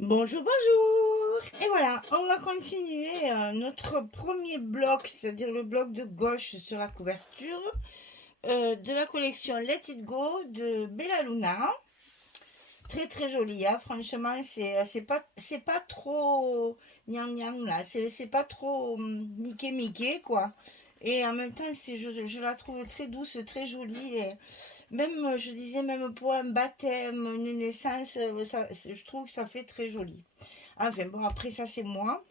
Bonjour, bonjour! Et voilà, on va continuer notre premier bloc, c'est-à-dire le bloc de gauche sur la couverture de la collection Let It Go de Bella Luna. Très très joli, hein. Franchement, c'est pas trop gnang gnang là, c'est pas trop Mickey Mickey quoi. Et en même temps, je la trouve très douce, très jolie. Et même, je disais, même pour un baptême, une naissance, je trouve que ça fait très joli. Enfin bon, après ça c'est moi.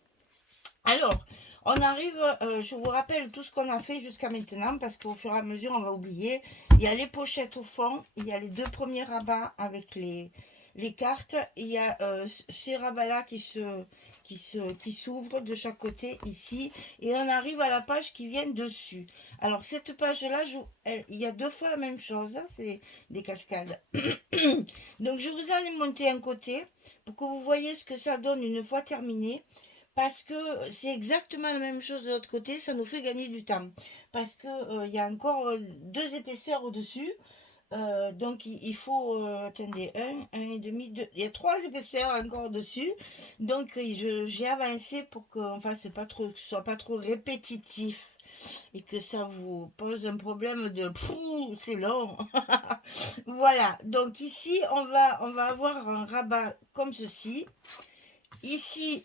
Alors, on arrive, je vous rappelle tout ce qu'on a fait jusqu'à maintenant, parce qu'au fur et à mesure on va oublier. Il y a les pochettes au fond, il y a les deux premiers rabats avec les cartes, il y a ces rabats-là qui s'ouvrent de chaque côté ici, et on arrive à la page qui vient dessus. Alors cette page-là, il y a deux fois la même chose, hein, c'est des cascades. Donc je vous en ai monté un côté pour que vous voyez ce que ça donne une fois terminé. Parce que c'est exactement la même chose de l'autre côté, ça nous fait gagner du temps. Parce que il y a encore deux épaisseurs au-dessus. Donc il faut, attendez, un et demi, deux. Il y a trois épaisseurs encore dessus. Donc j'ai avancé pour qu'on fasse pas trop, que ce soit pas trop répétitif et que ça vous pose un problème de c'est long. Voilà. Donc ici on va avoir un rabat comme ceci. Ici,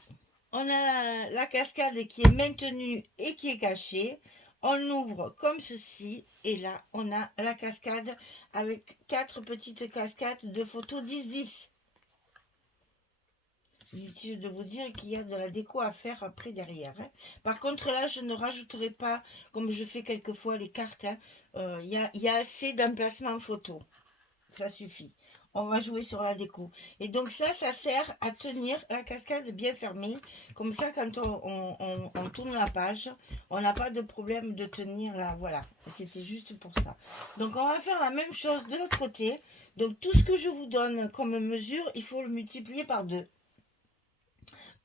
on a la cascade qui est maintenue et qui est cachée. On l'ouvre comme ceci. Et là, on a la cascade avec quatre petites cascades de photos 10-10. Inutile de vous dire qu'il y a de la déco à faire après derrière, hein. Par contre, là, je ne rajouterai pas, comme je fais quelquefois les cartes, hein. Il y a assez d'emplacements photo. Ça suffit. On va jouer sur la déco. Et donc ça sert à tenir la cascade bien fermée. Comme ça, quand on tourne la page, on n'a pas de problème de tenir là. Voilà. C'était juste pour ça. Donc on va faire la même chose de l'autre côté. Donc tout ce que je vous donne comme mesure, il faut le multiplier par 2.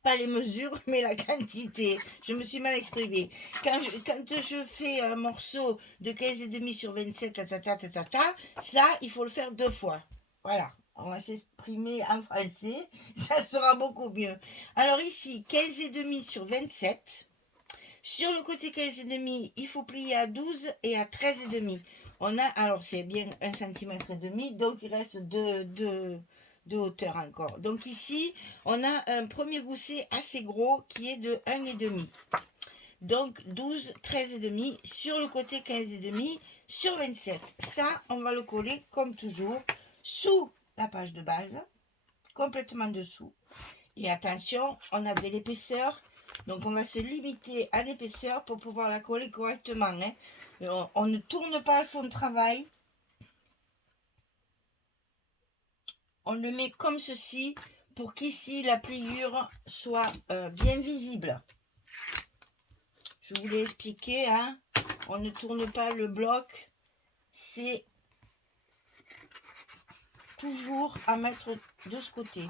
Pas les mesures, mais la quantité. Je me suis mal exprimée. Quand je fais un morceau de 15,5 sur 27, ça, il faut le faire deux fois. Voilà. On va s'exprimer en français. Ça sera beaucoup mieux. Alors ici, 15,5 sur 27. Sur le côté 15,5, il faut plier à 12 et à 13,5. On a, alors c'est bien 1,5 cm, donc il reste de hauteur encore. Donc ici, on a un premier gousset assez gros qui est de 1,5. Donc 12, 13,5 sur le côté 15,5 sur 27. Ça, on va le coller comme toujours sous la page de base, complètement dessous. Et attention, on a de l'épaisseur, donc on va se limiter à l'épaisseur pour pouvoir la coller correctement, hein. On ne tourne pas son travail. On le met comme ceci pour qu'ici la pliure soit bien visible. Je vous l'ai expliqué, hein. On ne tourne pas le bloc. C'est toujours à mettre de ce côté.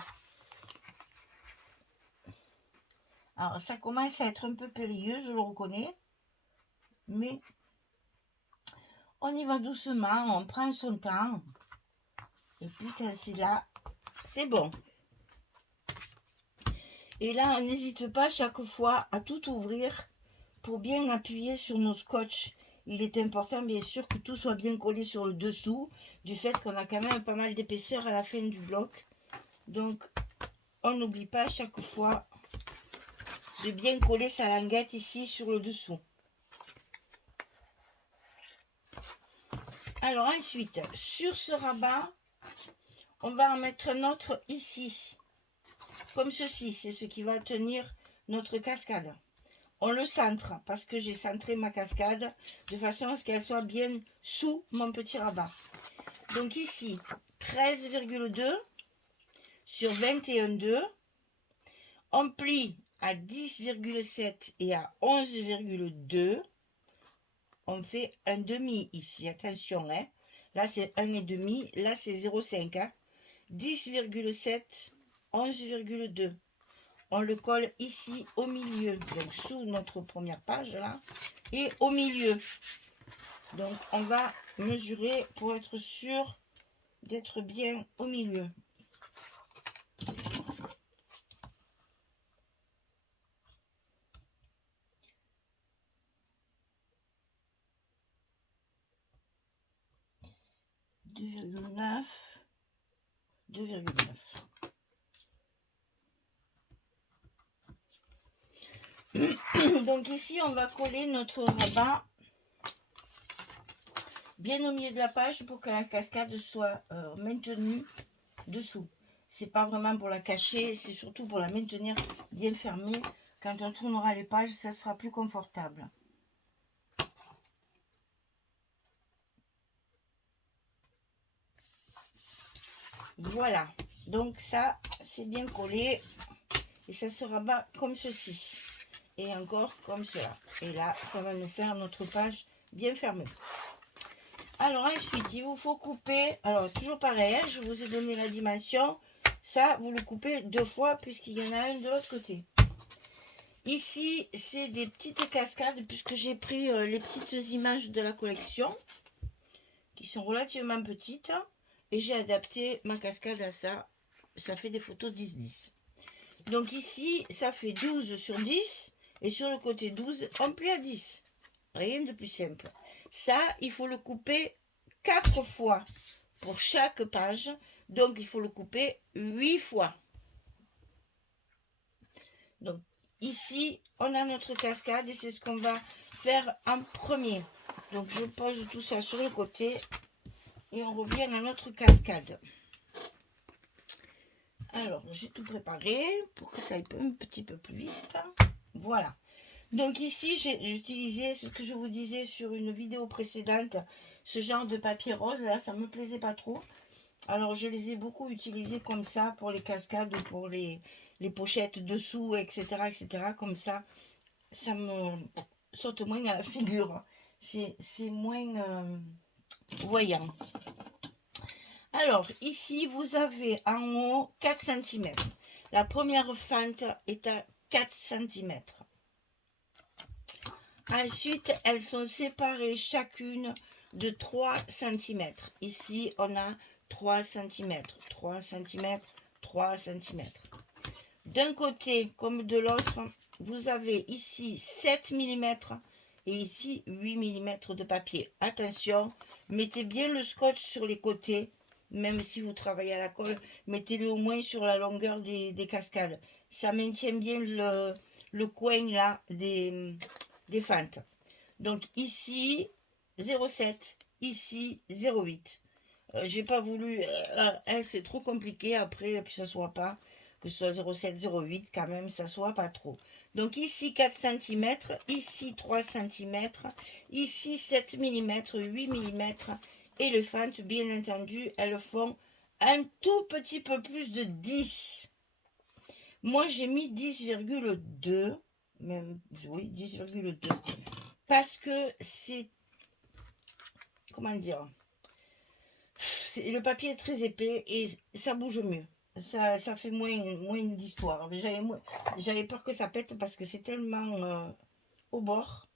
Alors ça commence à être un peu périlleux, je le reconnais. Mais on y va doucement, on prend son temps. Et puis quand c'est là, c'est bon. Et là, on n'hésite pas chaque fois à tout ouvrir pour bien appuyer sur nos scotch. Il est important bien sûr que tout soit bien collé sur le dessous, du fait qu'on a quand même pas mal d'épaisseur à la fin du bloc. Donc on n'oublie pas chaque fois de bien coller sa languette ici sur le dessous. Alors ensuite, sur ce rabat, on va en mettre un autre ici. Comme ceci, c'est ce qui va tenir notre cascade. On le centre parce que j'ai centré ma cascade de façon à ce qu'elle soit bien sous mon petit rabat. Donc ici, 13,2 sur 21,2. On plie à 10,7 et à 11,2. On fait un demi ici, attention, hein. Là c'est 1,5, là c'est 0,5, hein. 10,7, 11,2. On le colle ici au milieu, donc sous notre première page là, et au milieu. Donc on va mesurer pour être sûr d'être bien au milieu. 2,9. 2,9. Donc ici, on va coller notre rabat bien au milieu de la page pour que la cascade soit maintenue dessous. C'est pas vraiment pour la cacher, c'est surtout pour la maintenir bien fermée. Quand on tournera les pages, ça sera plus confortable. Voilà, donc ça, c'est bien collé. Et ça se rabat comme ceci. Et encore comme cela. Et là, ça va nous faire notre page bien fermée. Alors ensuite, il vous faut couper. Alors toujours pareil, hein, je vous ai donné la dimension. Ça, vous le coupez 2 fois puisqu'il y en a un de l'autre côté. Ici, c'est des petites cascades puisque j'ai pris les petites images de la collection qui sont relativement petites. Et j'ai adapté ma cascade à ça. Ça fait des photos 10-10. Donc ici, ça fait 12 sur 10. Et sur le côté 12, on plie à 10. Rien de plus simple. Ça, il faut le couper 4 fois pour chaque page. Donc, il faut le couper 8 fois. Donc, ici, on a notre cascade et c'est ce qu'on va faire en premier. Donc, je pose tout ça sur le côté et on revient à notre cascade. Alors, j'ai tout préparé pour que ça aille un petit peu plus vite. Voilà. Donc ici, j'ai utilisé ce que je vous disais sur une vidéo précédente, ce genre de papier rose. Là, ça me plaisait pas trop. Alors, je les ai beaucoup utilisés comme ça pour les cascades, pour les pochettes dessous, etc., etc. Comme ça, ça me saute moins à la figure. C'est moins voyant. Alors, ici, vous avez en haut 4 cm. La première fente est à 4 cm. Ensuite, elles sont séparées chacune de 3 cm. Ici, on a 3 cm, 3 cm, 3 cm. D'un côté comme de l'autre, vous avez ici 7 mm et ici 8 mm de papier. Attention, mettez bien le scotch sur les côtés, même si vous travaillez à la colle, mettez-le au moins sur la longueur des cascades. Ça maintient bien le coin là des fentes. Donc ici 0,7, ici 0,8. J'ai pas voulu, c'est trop compliqué après, et puis ça soit pas, que ce soit 0,7, 0,8 quand même, ça soit pas trop. Donc ici 4 cm, ici 3 cm, ici 7 mm, 8 mm, et les fentes, bien entendu, elles font un tout petit peu plus de 10. Moi j'ai mis 10,2, même, oui, 10,2, parce que c'est, comment dire, le papier est très épais et ça bouge mieux. Ça fait moins d'histoire. J'avais peur que ça pète parce que c'est tellement au bord.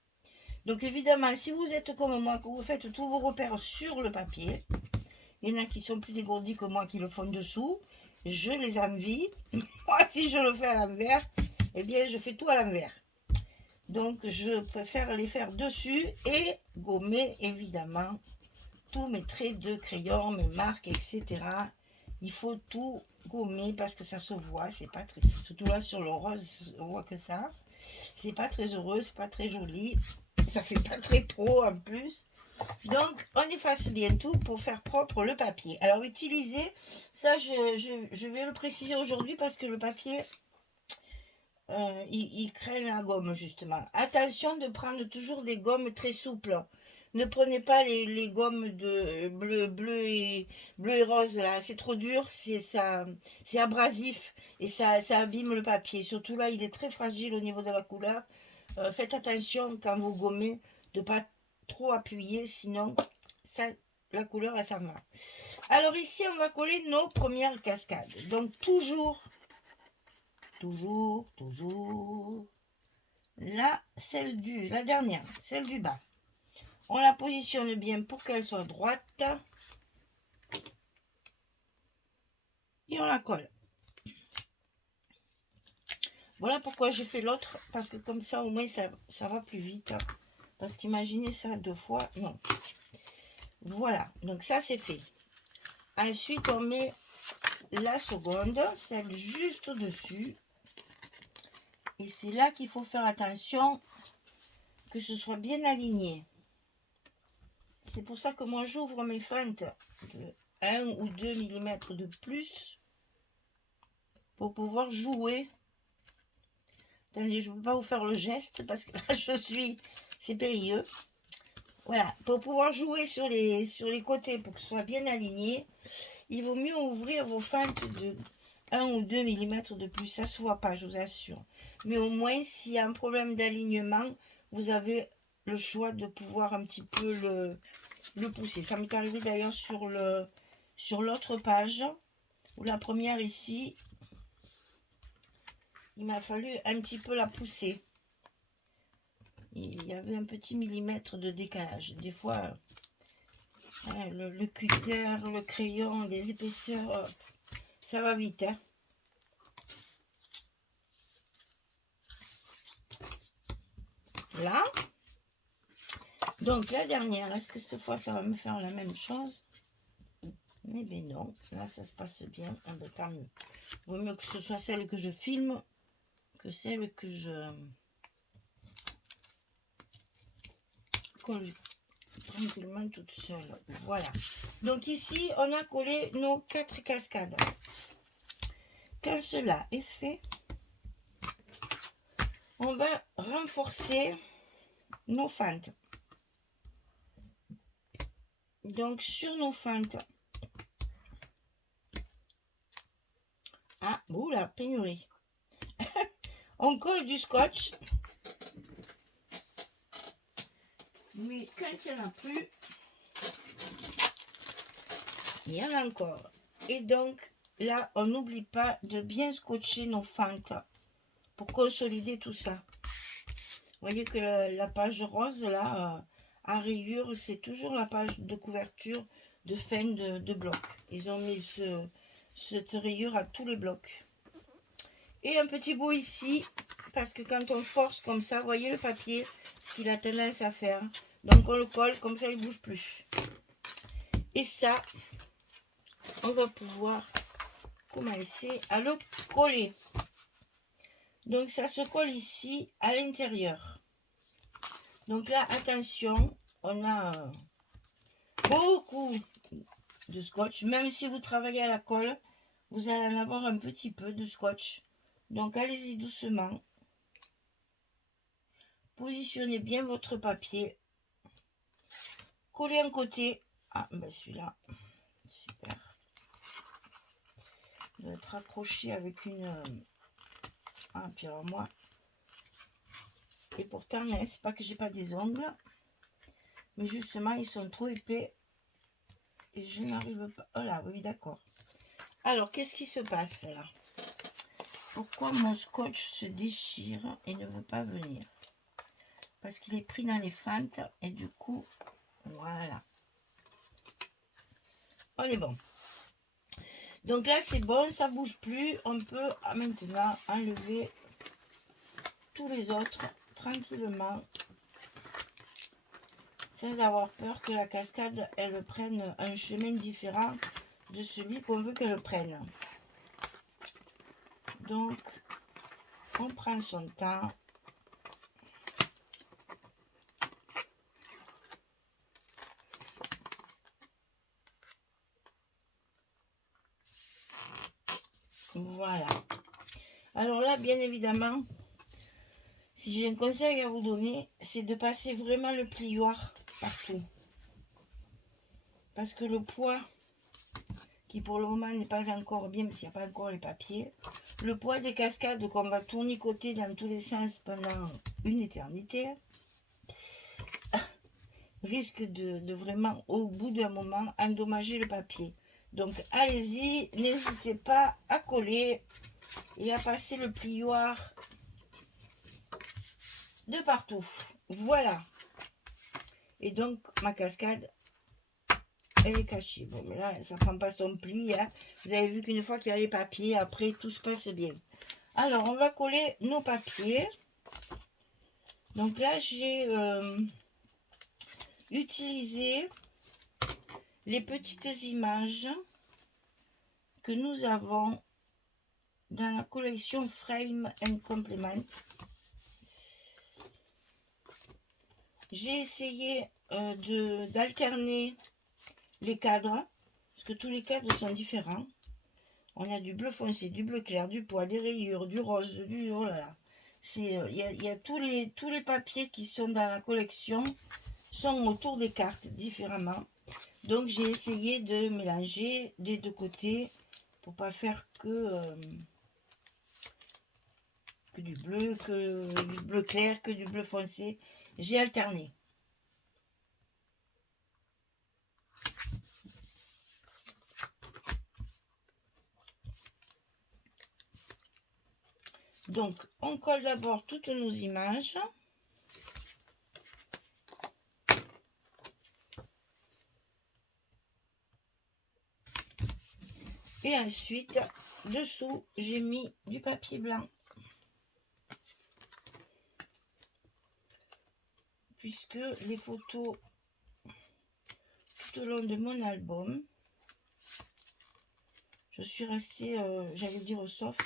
Donc évidemment, si vous êtes comme moi, que vous faites tous vos repères sur le papier, il y en a qui sont plus dégourdis que moi qui le font dessous, je les envie. Moi, si je le fais à l'envers, eh bien, je fais tout à l'envers. Donc, je préfère les faire dessus et gommer, évidemment, tous mes traits de crayon, mes marques, etc. Il faut tout gommer parce que ça se voit, c'est pas très... Surtout là, sur le rose, on voit que ça. C'est pas très heureux, c'est pas très joli. Ça fait pas très pro en plus. Donc, on efface bien tout pour faire propre le papier. Alors, utilisez, ça je vais le préciser aujourd'hui parce que le papier, il craint la gomme justement. Attention de prendre toujours des gommes très souples. Ne prenez pas les gommes de bleu et rose là, c'est trop dur, c'est abrasif et ça abîme le papier. Surtout là, il est très fragile au niveau de la couleur. Faites attention quand vous gommez de ne pas trop appuyer, sinon ça, la couleur elle s'en va. Alors ici, on va coller nos premières cascades. Donc toujours là, la dernière, celle du bas. On la positionne bien pour qu'elle soit droite. Et on la colle. Voilà pourquoi j'ai fait l'autre. Parce que comme ça, au moins, ça va plus vite. Parce qu'imaginez ça 2 fois. Non. Voilà. Donc ça, c'est fait. Ensuite, on met la seconde, celle juste au-dessus. Et c'est là qu'il faut faire attention que ce soit bien aligné. C'est pour ça que moi, j'ouvre mes fentes de 1 ou 2 mm de plus pour pouvoir jouer. Attendez, je ne peux pas vous faire le geste parce que là, c'est périlleux. Voilà, pour pouvoir jouer sur les côtés pour que ce soit bien aligné, il vaut mieux ouvrir vos fentes de 1 ou 2 mm de plus. Ça ne se voit pas, je vous assure. Mais au moins, s'il y a un problème d'alignement, vous avez le choix de pouvoir un petit peu le pousser. Ça m'est arrivé d'ailleurs sur l'autre page, ou la première ici. Il m'a fallu un petit peu la pousser. Il y avait un petit millimètre de décalage. Des fois, hein, le cutter, le crayon, les épaisseurs, ça va vite. Hein. Là. Donc la dernière, est-ce que cette fois ça va me faire la même chose? Eh bien non, là ça se passe bien. Ah ben, tant mieux. Il vaut mieux que ce soit celle que je filme que celle que je colle tranquillement toute seule. Voilà. Donc ici, on a collé nos 4 cascades. Quand cela est fait, on va renforcer nos fentes. Donc sur nos fentes, ah, oula, pénurie. On colle du scotch. Mais quand il n'y en a plus, il y en a encore. Et donc, là, on n'oublie pas de bien scotcher nos fentes pour consolider tout ça. Vous voyez que la page rose, là, à rayures, c'est toujours la page de couverture de fin de bloc. Ils ont mis cette rayure à tous les blocs. Et un petit bout ici, parce que quand on force comme ça, vous voyez le papier, ce qu'il a tendance à faire. Donc on le colle, comme ça il ne bouge plus. Et ça, on va pouvoir commencer à le coller. Donc ça se colle ici à l'intérieur. Donc là, attention, on a beaucoup de scotch. Même si vous travaillez à la colle, vous allez en avoir un petit peu de scotch. Donc allez-y doucement. Positionnez bien votre papier. Collez un côté. Ah, ben celui-là, super. Il doit être accroché avec une... Ah, puis alors moi... Et pourtant, hein, c'est pas que j'ai pas des ongles. Mais justement, ils sont trop épais. Et je n'arrive pas... Oh là, oui, d'accord. Alors, qu'est-ce qui se passe là? Pourquoi mon scotch se déchire et ne veut pas venir? Parce qu'il est pris dans les fentes. Et du coup, voilà. On est bon. Donc là, c'est bon, ça bouge plus. On peut maintenant enlever tous les autres tranquillement, sans avoir peur que la cascade, elle prenne un chemin différent de celui qu'on veut qu'elle prenne. Donc, on prend son temps. Voilà. Alors là, bien évidemment, si j'ai un conseil à vous donner, c'est de passer vraiment le plioir partout. Parce que le poids, qui pour le moment n'est pas encore bien, parce qu'il n'y a pas encore les papiers, le poids des cascades qu'on va tournicoter dans tous les sens pendant une éternité, risque de vraiment, au bout d'un moment, endommager le papier. Donc allez-y, n'hésitez pas à coller et à passer le plioir de partout. Voilà. Et donc ma cascade, elle est cachée. Bon, mais là, ça prend pas son pli. Hein. Vous avez vu qu'une fois qu'il y a les papiers, après, tout se passe bien. Alors, on va coller nos papiers. Donc là, j'ai utilisé les petites images que nous avons dans la collection Frame and Complement. J'ai essayé d'alterner les cadres, parce que tous les cadres sont différents. On a du bleu foncé, du bleu clair, du pois, des rayures, du rose, du... Oh là là. Il y a tous les papiers qui sont dans la collection sont autour des cartes différemment. Donc j'ai essayé de mélanger des deux côtés pour pas faire que du bleu clair, que du bleu foncé. J'ai alterné. Donc on colle d'abord toutes nos images. Et ensuite, dessous, j'ai mis du papier blanc. Puisque les photos tout au long de mon album, je suis restée, j'allais dire soft.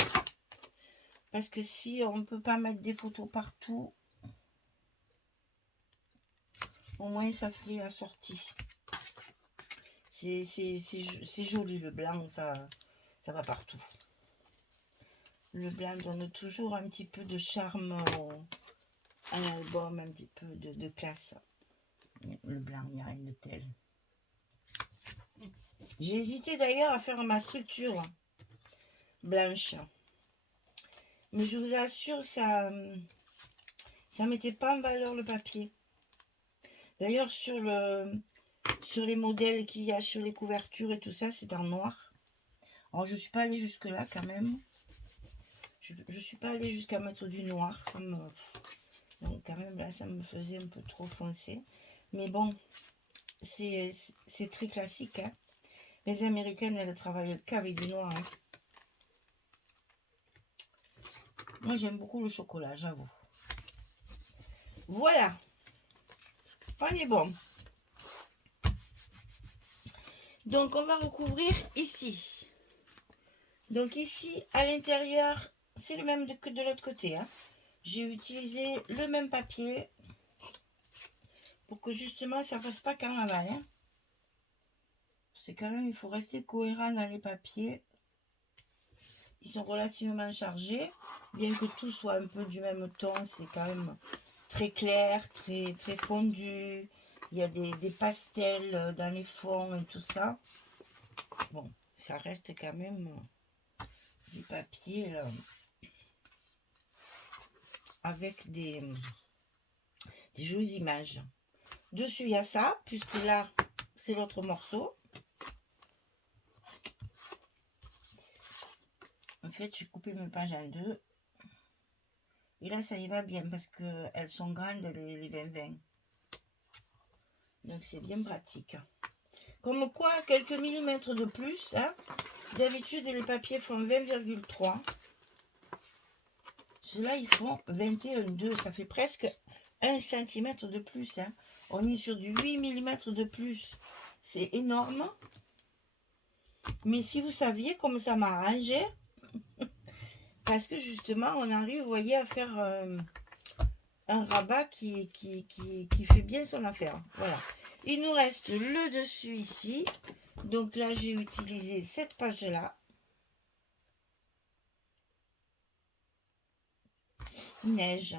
Parce que si on ne peut pas mettre des photos partout, au moins ça fait la sortie. C'est joli le blanc, ça va partout. Le blanc donne toujours un petit peu de charme à l'album, un petit peu de classe. Le blanc, il n'y a rien de tel. J'ai hésité d'ailleurs à faire ma structure blanche. Mais je vous assure, ça mettait pas en valeur le papier. D'ailleurs, sur les modèles qu'il y a sur les couvertures et tout ça, c'est en noir. Alors, je ne suis pas allée jusque là quand même. Je ne suis pas allée jusqu'à mettre du noir. Donc, quand même, là, ça me faisait un peu trop foncé. Mais bon, c'est très classique. Hein. Les Américaines, elles travaillent qu'avec du noir. Hein. Moi, j'aime beaucoup le chocolat, j'avoue. Voilà. On est bon. Donc, on va recouvrir ici. Donc, ici, à l'intérieur, c'est le même que de l'autre côté. Hein. J'ai utilisé le même papier pour que justement, ça ne fasse pas carnaval. Hein. C'est quand même, il faut rester cohérent dans les papiers. Ils sont relativement chargés. Bien que tout soit un peu du même ton, c'est quand même très clair, très, très fondu. Il y a des pastels dans les fonds et tout ça. Bon, ça reste quand même du papier avec des jolies images. Dessus, il y a ça, puisque là, c'est l'autre morceau. En fait, j'ai coupé mes pages en deux. Et là, ça y va bien parce qu'elles sont grandes, les 20-20. Donc, c'est bien pratique. Comme quoi, quelques millimètres de plus. Hein. D'habitude, les papiers font 20,3. Ceux-là, ils font 21,2. Ça fait presque 1 cm de plus. Hein. On est sur du 8 mm de plus. C'est énorme. Mais si vous saviez comme ça m'a arrangé, parce que justement, on arrive, vous voyez, à faire un rabat qui fait bien son affaire. Voilà. Il nous reste le dessus ici. Donc là, j'ai utilisé cette page-là. Neige.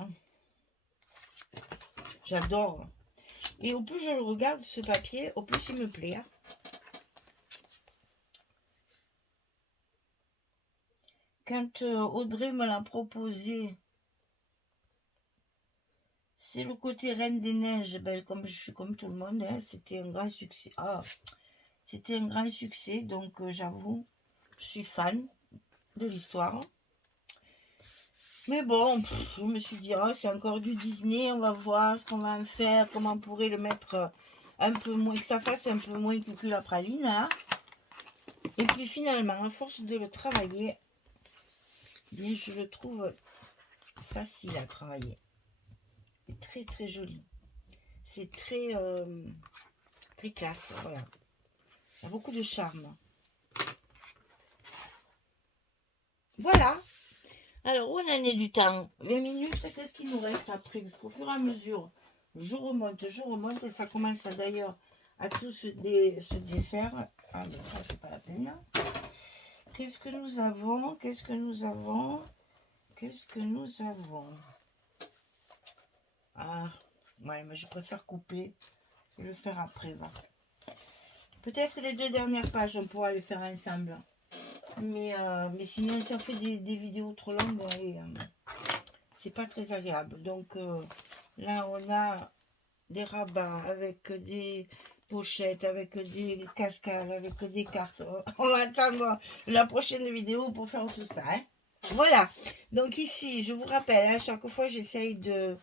J'adore. Et au plus je le regarde, ce papier, au plus il me plaît. Hein. Quand Audrey me l'a proposé, c'est le côté Reine des Neiges. Ben, comme je suis comme tout le monde, hein, c'était un grand succès. Ah, c'était un grand succès, donc j'avoue, je suis fan de l'histoire. Mais bon, je me suis dit, oh, c'est encore du Disney, on va voir ce qu'on va en faire, comment on pourrait le mettre un peu moins, que ça fasse un peu moins que la praline. Hein. Et puis finalement, à force de le travailler, bien, je le trouve facile à travailler. C'est très très joli. C'est très, très classe, voilà. Il y a beaucoup de charme. Voilà. Alors, où on en est du temps? 20 minutes, qu'est-ce qu'il nous reste après? Parce qu'au fur et à mesure, je remonte, et ça commence d'ailleurs à tout se défaire. Ah, mais ça, c'est pas la peine. Qu'est-ce que nous avons? Qu'est-ce que nous avons? Qu'est-ce que nous avons? Ah, ouais, mais je préfère couper et le faire après, va. Peut-être les 2 dernières pages, on pourra les faire ensemble. Mais sinon, ça fait des vidéos trop longues et c'est pas très agréable. Donc là, on a des rabats avec des pochettes, avec des cascades, avec des cartes. On va attendre la prochaine vidéo pour faire tout ça. Hein. Voilà. Donc ici, je vous rappelle, à chaque fois, j'essaye de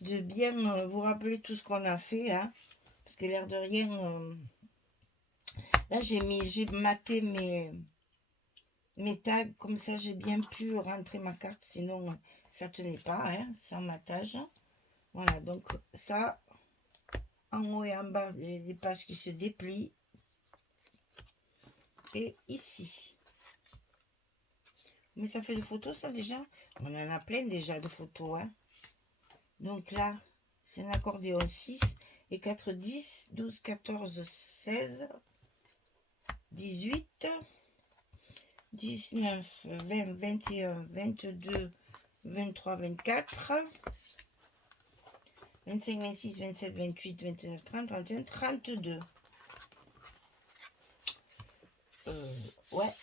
bien vous rappeler tout ce qu'on a fait. Hein, parce que l'air de rien, là, j'ai maté mes tags. Comme ça, j'ai bien pu rentrer ma carte. Sinon, ça tenait pas, hein, sans matage. Voilà, donc ça, en haut et en bas, des pages qui se déplient. Et ici. Mais ça fait des photos, ça, déjà? On en a plein, déjà, de photos, hein. Donc là, c'est un accordéon 6 et 4, 10, 12, 14, 16, 18, 19, 20, 21, 22, 23, 24, 25, 26, 27, 28, 29, 30, 31, 32. Ouais.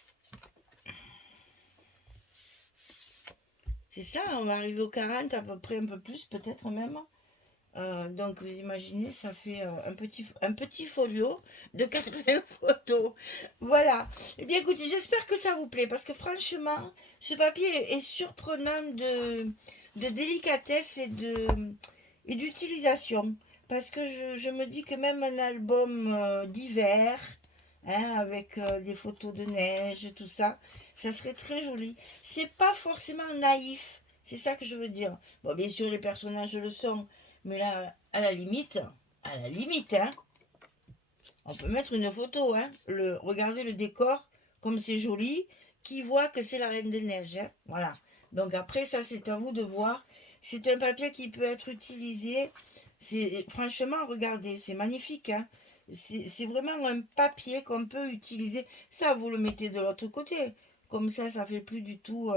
C'est ça, on va arriver aux 40, à peu près, un peu plus, peut-être même. Donc, vous imaginez, ça fait un petit folio de 80 photos. Voilà. Eh bien, écoutez, j'espère que ça vous plaît, parce que franchement, ce papier est surprenant de délicatesse et d'utilisation. Parce que je me dis que même un album d'hiver, hein, avec des photos de neige, tout ça, ça serait très joli. C'est pas forcément naïf, c'est ça que je veux dire. Bon, bien sûr, les personnages le sont, mais là, à la limite, hein, on peut mettre une photo, hein. Regardez le décor, comme c'est joli, qui voit que c'est la Reine des Neiges, hein. Voilà. Donc après, ça, c'est à vous de voir. C'est un papier qui peut être utilisé. Franchement, regardez, c'est magnifique, hein. C'est vraiment un papier qu'on peut utiliser. Ça, vous le mettez de l'autre côté. Comme ça fait plus du tout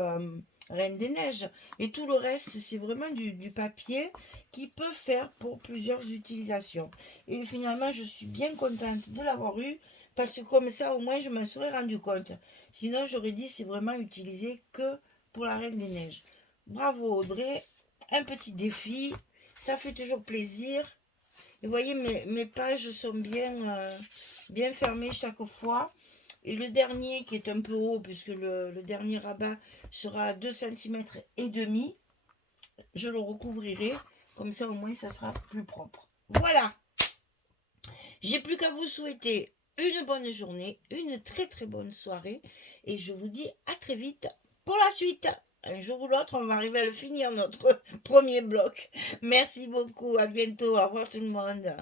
Reine des Neiges. Et tout le reste, c'est vraiment du papier qui peut faire pour plusieurs utilisations. Et finalement, je suis bien contente de l'avoir eu parce que comme ça, au moins, je m'en serais rendu compte. Sinon, j'aurais dit c'est vraiment utilisé que pour la Reine des Neiges. Bravo Audrey, un petit défi, ça fait toujours plaisir. Et vous voyez, mes pages sont bien fermées chaque fois. Et le dernier qui est un peu haut, puisque le dernier rabat sera à 2,5 cm, je le recouvrirai. Comme ça, au moins, ça sera plus propre. Voilà. J'ai plus qu'à vous souhaiter une bonne journée, une très très bonne soirée. Et je vous dis à très vite pour la suite. Un jour ou l'autre, on va arriver à le finir, notre premier bloc. Merci beaucoup. À bientôt. Au revoir tout le monde.